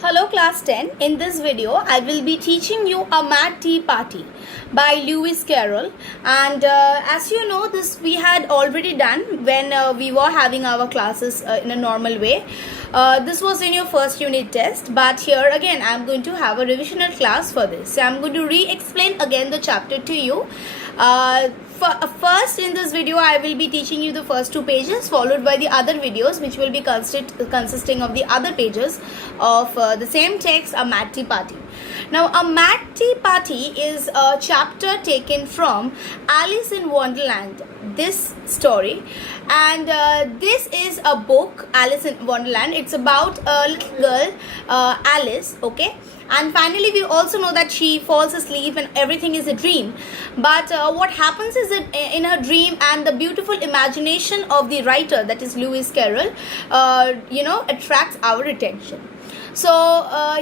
Hello class 10. In this video, I will be teaching you A Mad Tea Party by Lewis Carroll. And as you know, this we had already done when we were having our classes in a normal way. This was in your first unit test, but here again I am going to have a revisional class for this. So I am going to re-explain again the chapter to you. First in this video I will be teaching you the first two pages, followed by the other videos which will be consisting of the other pages of the same text, A Mad Tea Party. Now, A Mad Tea Party is a chapter taken from Alice in Wonderland, this story, and this is a book, Alice in Wonderland. It's about a little girl, Alice, okay, and finally we also know that she falls asleep and everything is a dream. But what happens is that in her dream, and the beautiful imagination of the writer, that is Lewis Carroll, attracts our attention. So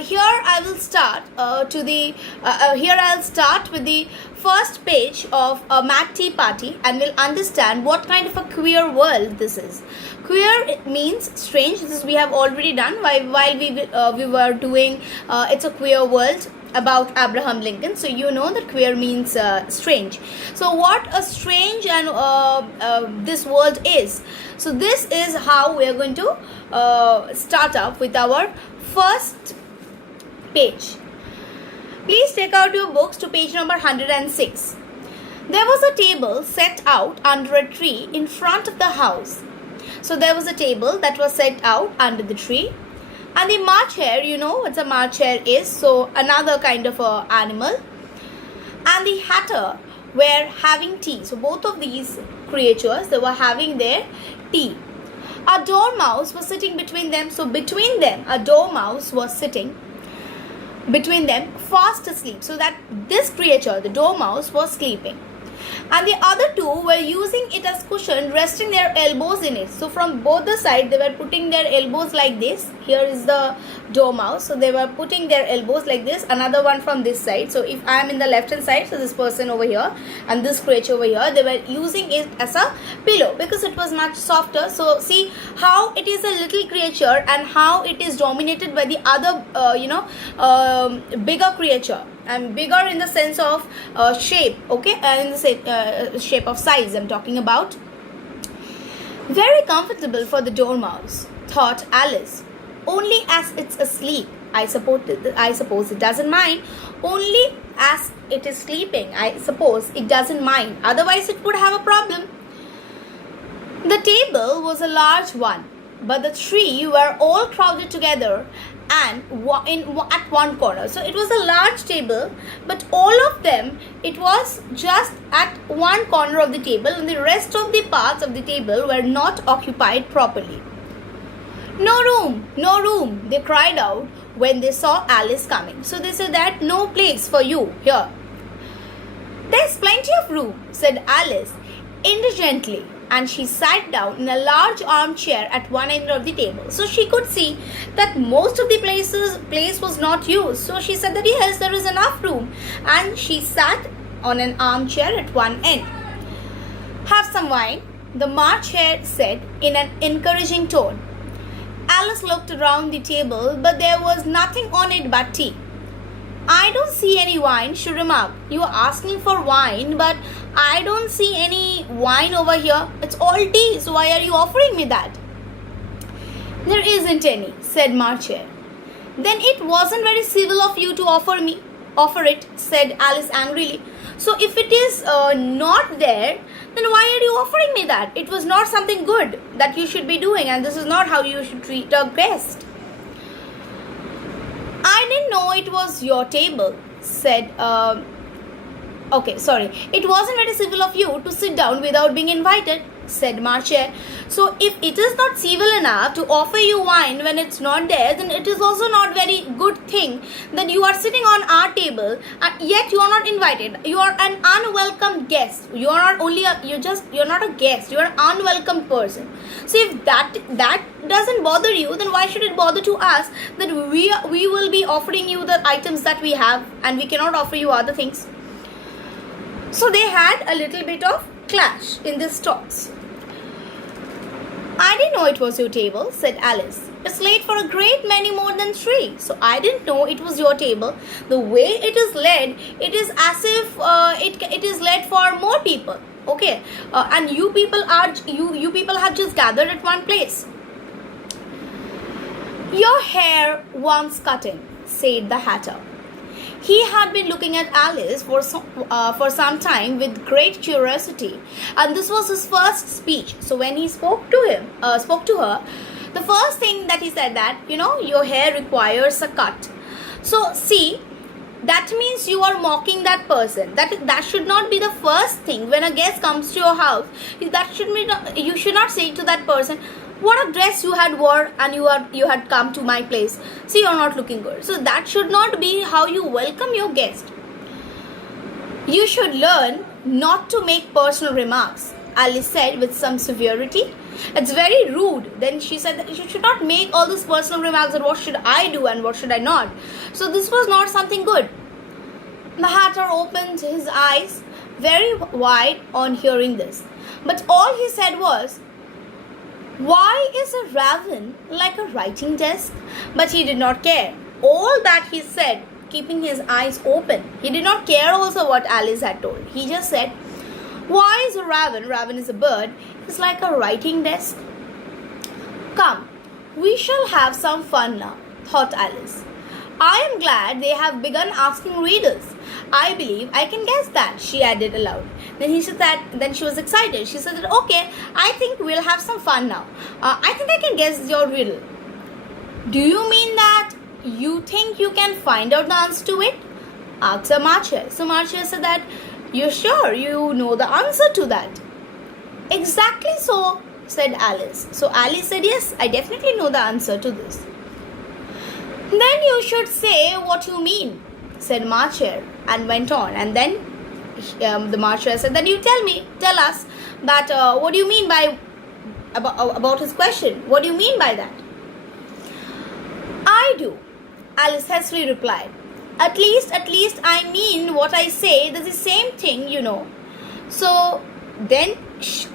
here I will start I'll start with the first page of A Mad Tea Party, and we'll understand what kind of a queer world this is. Queer, it means strange. This we have already done while we were doing It's a Queer World about Abraham Lincoln. So you know that queer means strange. So what a strange and this world is. So this is how we are going to start up with our first page. Please take out your books to page number 106. There was a table set out under a tree in front of the house. So there was a table that was set out under the tree. And the March hare, you know what a March hare is, so another kind of animal. And the hatter were having tea. So both of these creatures, they were having their tea. A dormouse was sitting between them. So between them, a dormouse was sitting between them, fast asleep. So that this creature, the dormouse, was sleeping. And the other two were using it as cushion, resting their elbows in it. So from both the sides, they were putting their elbows like this. Here is the dormouse. So they were putting their elbows like this. Another one from this side. So if I am in the left hand side, so this person over here and this creature over here, they were using it as a pillow because it was much softer. So see how it is a little creature and how it is dominated by the other, bigger creature. And bigger in the sense of shape, okay, in the shape of size I'm talking about. Very comfortable for the dormouse, thought Alice. Only as it's asleep, I suppose it doesn't mind. Only as it is sleeping, I suppose it doesn't mind. Otherwise it would have a problem. The table was a large one, but the three were all crowded together and at one corner. So it was a large table, but all of them, it was just at one corner of the table, and the rest of the parts of the table were not occupied properly. No room, they cried out when they saw Alice coming. So they said that no place for you here. There's plenty of room, said Alice indigently, and she sat down in a large armchair at one end of the table. So she could see that most of the place was not used. So she said that yes, there is enough room, and she sat on an armchair at one end. Have some wine, the March hare said in an encouraging tone. Alice looked around the table, but there was nothing on it but tea. I don't see any wine, she remarked. You are asking for wine, but I don't see any wine over here. It's all tea, so why are you offering me that? There isn't any, said March hare. Then it wasn't very civil of you to offer it, said Alice angrily. So if it is not there, then why are you offering me that? It was not something good that you should be doing, and this is not how you should treat a guest. I didn't know it was your table, said, it wasn't very civil of you to sit down without being invited, said March hare. So if it is not civil enough to offer you wine when it's not there, then it is also not very good thing that you are sitting on our table and yet you are not invited. You are an unwelcome guest. You are you're not a guest. You are an unwelcome person. So if that doesn't bother you, then why should it bother to us that we will be offering you the items that we have and we cannot offer you other things? So they had a little bit of clash in these talks. I didn't know it was your table, said Alice. It's late for a great many more than 3. So I didn't know it was your table. The way it is led, it is as if it is led for more people. Okay, and you people have just gathered at one place. Your hair wants cutting, said the Hatter. He had been looking at Alice for some time with great curiosity, and this was his first speech. So when he spoke to her, the first thing that he said that, your hair requires a cut. So see, that means you are mocking that person. That should not be the first thing when a guest comes to your house. You should not say to that person, what a dress you had wore and you had come to my place. See, you're not looking good. So that should not be how you welcome your guest. You should learn not to make personal remarks, Alice said with some severity. It's very rude. Then she said that you should not make all these personal remarks that what should I do and what should I not. So this was not something good. The Hatter opened his eyes very wide on hearing this. But all he said was, why is a raven like a writing desk? But he did not care. All that he said, keeping his eyes open. He did not care also what Alice had told. He just said, why is a raven is a bird, is like a writing desk? Come, we shall have some fun now, thought Alice. I am glad they have begun asking riddles. I believe I can guess that, she added aloud. Then she was excited. She said, okay, I think we'll have some fun now. I think I can guess your riddle. Do you mean that you think you can find out the answer to it? Asked the Marcher. So Marcher said that, you're sure you know the answer to that? Exactly so, said Alice. So Alice said, yes, I definitely know the answer to this. Then you should say what you mean, said Marcher, and went on. And then the Marcher said, then you tell us that what do you mean by about his question? What do you mean by that? I do, Alice hastily replied. At least I mean what I say. That's the same thing, So then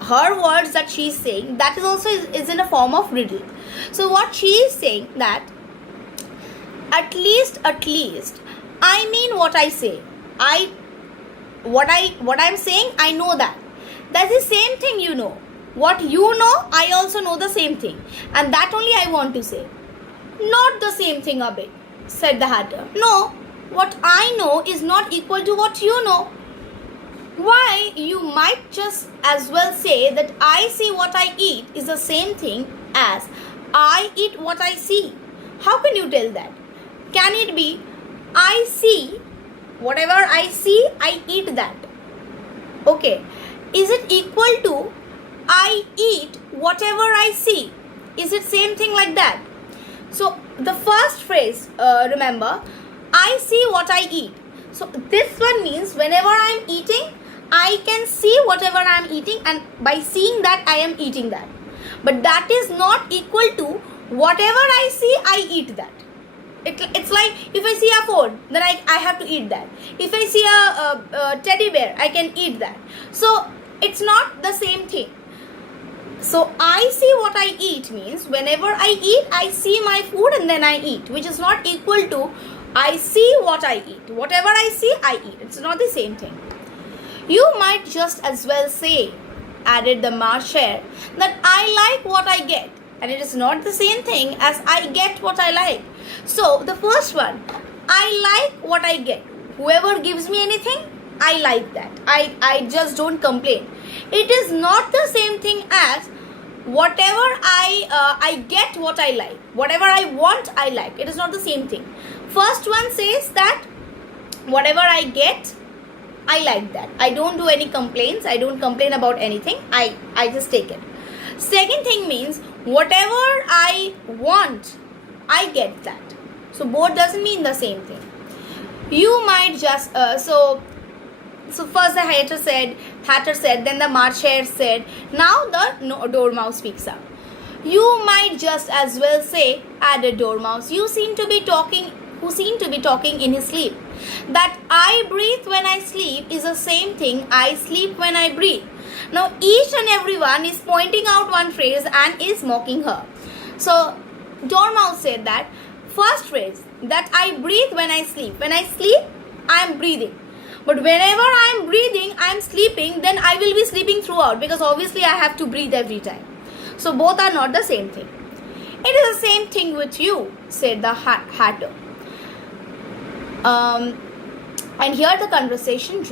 her words that she's saying, that is also is in a form of riddle. So what she is saying that at least I mean what I say. What I'm saying, I know that. That's the same thing, What you know, I also know the same thing. And that only I want to say. Not the same thing a bit, said the Hatter. No, what I know is not equal to what you know. Why, you might just as well say that I see what I eat is the same thing as I eat what I see. How can you tell that? Can it be I see whatever I see, I eat that? Okay. Is it equal to I eat whatever I see? Is it same thing like that? So the first phrase, remember, I see what I eat. So this one means whenever I am eating, I can see whatever I am eating, and by seeing that I am eating that. But that is not equal to whatever I see, I eat that. It's like if I see a phone, then I have to eat that. If I see a teddy bear, I can eat that. So it's not the same thing. So I see what I eat means whenever I eat, I see my food and then I eat, which is not equal to I see what I eat. Whatever I see, I eat. It's not the same thing. You might just as well say, added the Marcher, that I like what I get. And it is not the same thing as I get what I like. So the first one, I like what I get. Whoever gives me anything, I like that. I just don't complain. It is not the same thing as whatever I get what I like. Whatever I want, I like. It is not the same thing. First one says that whatever I get, I like that. I don't do any complaints. I don't complain about anything. I just take it. Second thing means whatever I want, I get that. So both doesn't mean the same thing. You might just so first the Hatter said, then the Marcher said. Now the Dormouse speaks up. You might just as well say, added Dormouse, who seemed to be talking in his sleep. That I breathe when I sleep is the same thing I sleep when I breathe. Now each and everyone is pointing out one phrase and is mocking her. So Dormouse said that first phrase, that I breathe when I sleep. When I sleep, I am breathing. But whenever I am breathing, I am sleeping, then I will be sleeping throughout, because obviously I have to breathe every time. So both are not the same thing. It is the same thing with you, said the hatter. And here the conversation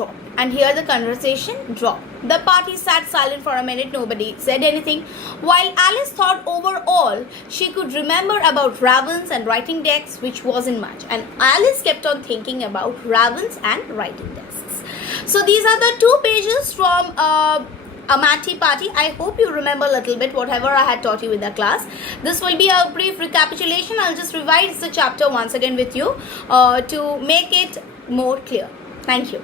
dropped. The party sat silent for a minute. Nobody said anything. While Alice thought over all she could remember about ravens and writing desks, which wasn't much. And Alice kept on thinking about ravens and writing desks. So these are the 2 pages from a Matty Party. I hope you remember a little bit whatever I had taught you in the class. This will be a brief recapitulation. I'll just revise the chapter once again with you to make it more clear. Thank you.